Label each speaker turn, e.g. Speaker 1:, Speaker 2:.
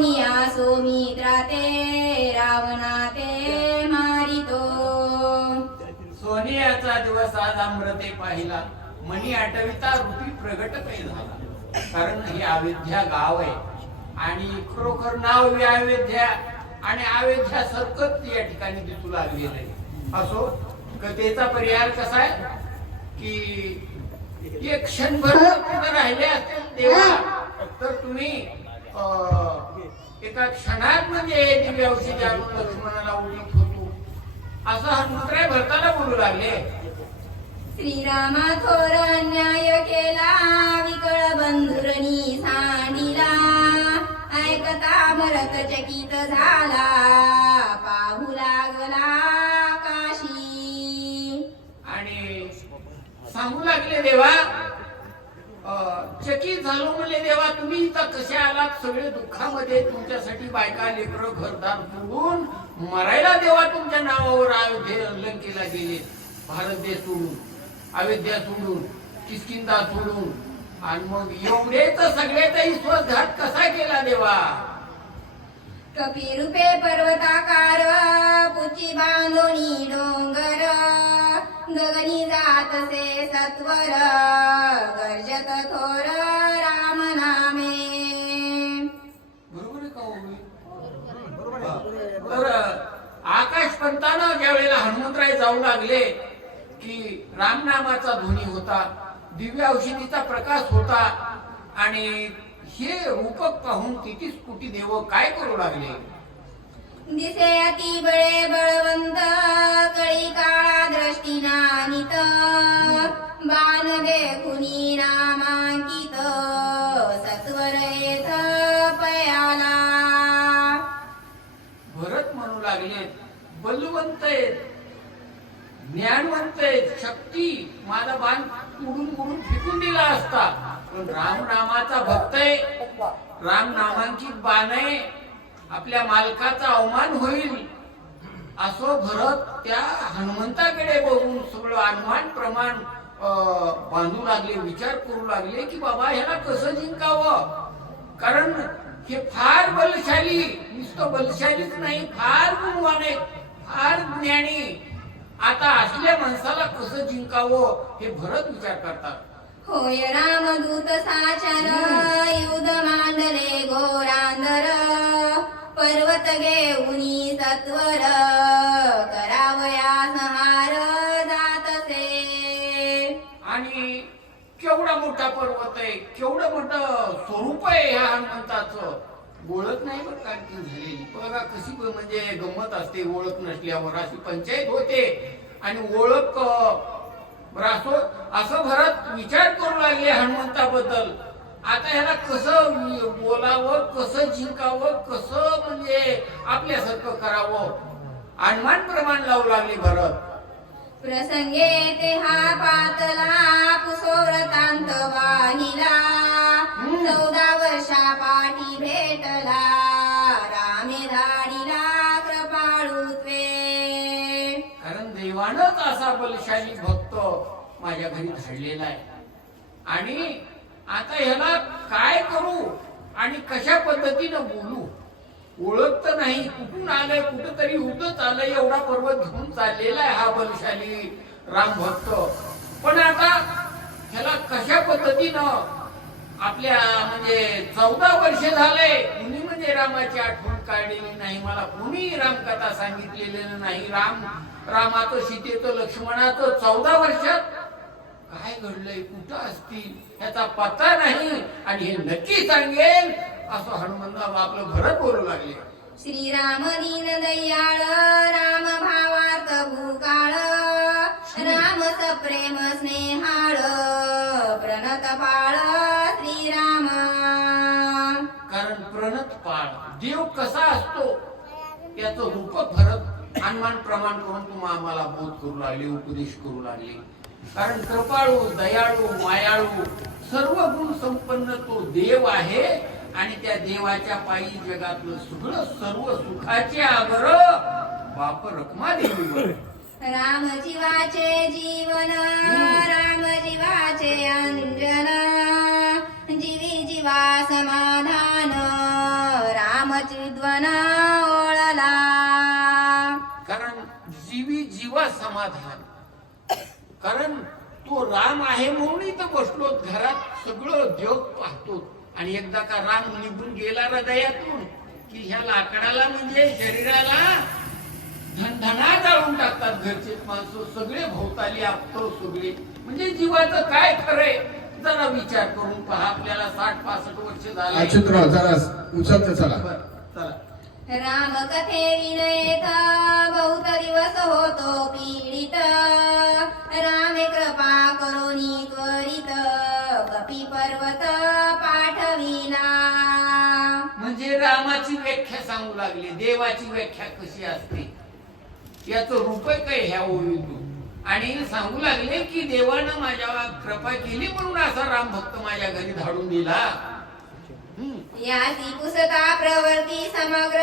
Speaker 1: कोणिया सौमित्रा ते रावणा ते मारितो.
Speaker 2: सोनियाचा दिवस आज अमृते पाहिला. मनी आठविता रूपी प्रगट काही झाला. कारण ही अविद्या गाव आहे. आणि खरोखर नाव अविद्या आणि अविद्या सारखंच या ठिकाणी दिसू लागलेलं आहे. असो कथेचा पर्याय कसा आहे? की एक क्षणभर राहिले असतील तेव्हा तर तुम्ही एका क्षणात म्हणजे दिव्य औषधी आणून लक्ष्मणाला उडीत होतो. असं हनुमंतराय भरताना बोलू लागले.
Speaker 1: श्रीरामा थोर अन्याय केला विकळ बंधुरणी सांडिला. ऐकता भरत चकित झाला पाहू लागला काशी.
Speaker 2: आणि सांगू लागले देवा चकित झालो म्हणले देवा तुम्ही इथं कसे आलात? सगळे दुःखामध्ये तुमच्यासाठी बायका लेकर घरदार सोडून मरायला देवा तुमच्या नावावर अयोध्ये लंकेला गेले. भारत देश सोडून अयोध्या सोडून किसकिंदा सोडून. आणि मग एवढे तर सगळ्याचा विश्वासघात कसा केला देवा?
Speaker 1: कपिरूपे पर्वताकार पुची बांधोनी डोंगर गगनी जातसे सत्वर.
Speaker 2: आकाश पंतानं ज्या वेळेला हनुमंतराय जाऊ लागले की रामनामाचा ध्वनी होता दिव्य औषधीचा प्रकाश होता आणि हे रूपक पाहून कितीच कोटी देव काय करू लागले?
Speaker 1: दिसे अति बळे बळवंत कळी काळा दृष्टी नानित बाण देखुनी नामांकित सत्वर येथ पयाला.
Speaker 2: भरत म्हणू लागले बलवंत आहेत ज्ञानवंत आहेत शक्ती माझा बाण उडून उडून फेकून दिला असता. पण राम रामाचा भक्त आहे. राम नामांकित बाण आहे. आपल्या मालकाचा अवमान होईल. असो भरत त्या हनुमंताकडे बघून सगळं अनुमान प्रमाण अं, बांधू लागले विचार करू लागले की बाबा ह्याला कसं जिंकावं? कारण हे फार बलशाली नुसतं बलशालीच नाही फार गुणवान आहे ज्ञानी. आता असल्या माणसाला कसं जिंकावं हे भरत विचार करतात.
Speaker 1: होय रामदूत साचर युध मांडले घोरांदर. पर्वत घेऊनी सत्वर करावया संहार जातसे.
Speaker 2: आणि केवढा मोठा पर्वत आहे केवढं मोठं स्वरूप आहे ह्या हनुमंताचं. ओळख नाही बरं का ती झालेली बघा कशी म्हणजे गंमत असते ओळख नसल्यावर. अशी पंचायत होते. आणि ओळख रासो असं भरत विचार करू लागले हनुमंताबद्दल. आता ह्याला कसं बोलावं कसं जिंकावं कसं म्हणजे आपल्यासारखं करावं? अनुमान प्रमाण लावू लागले भरत.
Speaker 1: प्रसंगे ते हा पातला पुसोरतांत वाहिला
Speaker 2: बलशाली भक्त माझ्या घरी धाडलेला आहे. आणि आता ह्याला काय करू आणि कशा पद्धतीनं बोलू? ओळख तर नाही. कुठून आलंय कुठं तरी आलंय एवढा पर्वत घेऊन चाललेला आहे हा बलशाली राम भक्त. पण आता ह्याला कशा पद्धतीनं आपल्या म्हणजे चौदा वर्ष झाले कुणी म्हणजे रामाची आठवण काढलेली नाही? मला कुणी रामकथा सांगितलेलं नाही? राम रामाचं सीतेचं लक्ष्मणाचं चौदा वर्षात काय घडलंय? कुठं असतील? याचा पत्ता नाही. आणि हे नक्की सांगेल असं हनुमंत आपलं भरत बोलू लागले.
Speaker 1: श्रीराम दीन दयाळ राम भावार्थ भूकाळ राम सप्रेम स्नेहाळ प्रणत पाळ श्रीराम.
Speaker 2: कारण प्रणत पाळ देव कसा असतो? याचं रूपक भरत अनुमान प्रमाण करून तुम्हा आम्हाला बोध करू लागले उपदेश करू लागले. कारण कृपाळू दयाळू मायाळू सर्व गुण संपन्न तो देव आहे आणि त्या देवाच्या पायी जगातलं सगळं सर्व सुखाचे आगर बाप रखमा देवी
Speaker 1: राम जीवाचे जीवन राम जीवाचे अंजन जीवी जीवा समाधान राम
Speaker 2: समाधान. कारण तो राम आहे म्हणून इथं बसलो घरात सगळं जग पाहतो. आणि एकदा का राम निघून गेला हृदयातून की ह्या लाकडाला म्हणजे शरीराला धनधना जाळून टाकतात घरचे माणसं. सगळे भोवताली आपतो सगळे. म्हणजे जीवाचं काय खरंय जरा विचार करून पहा. आपल्याला साठ पासष्ट वर्ष झाले.
Speaker 3: अच्युतराव जरा उचलते चला.
Speaker 2: बरं, चला.
Speaker 1: राम कथे विनयेत
Speaker 2: देवाची व्याख्या सांगू लागली. देवाची व्याख्या कशी असते? याचं रूप काय ह्या ओळीतून? आणि सांगू लागले की देवानं माझ्यावर कृपा केली म्हणून असा राम भक्त माझ्या घरी धाडून दिला.
Speaker 1: या पुसता प्रवर्ती समग्र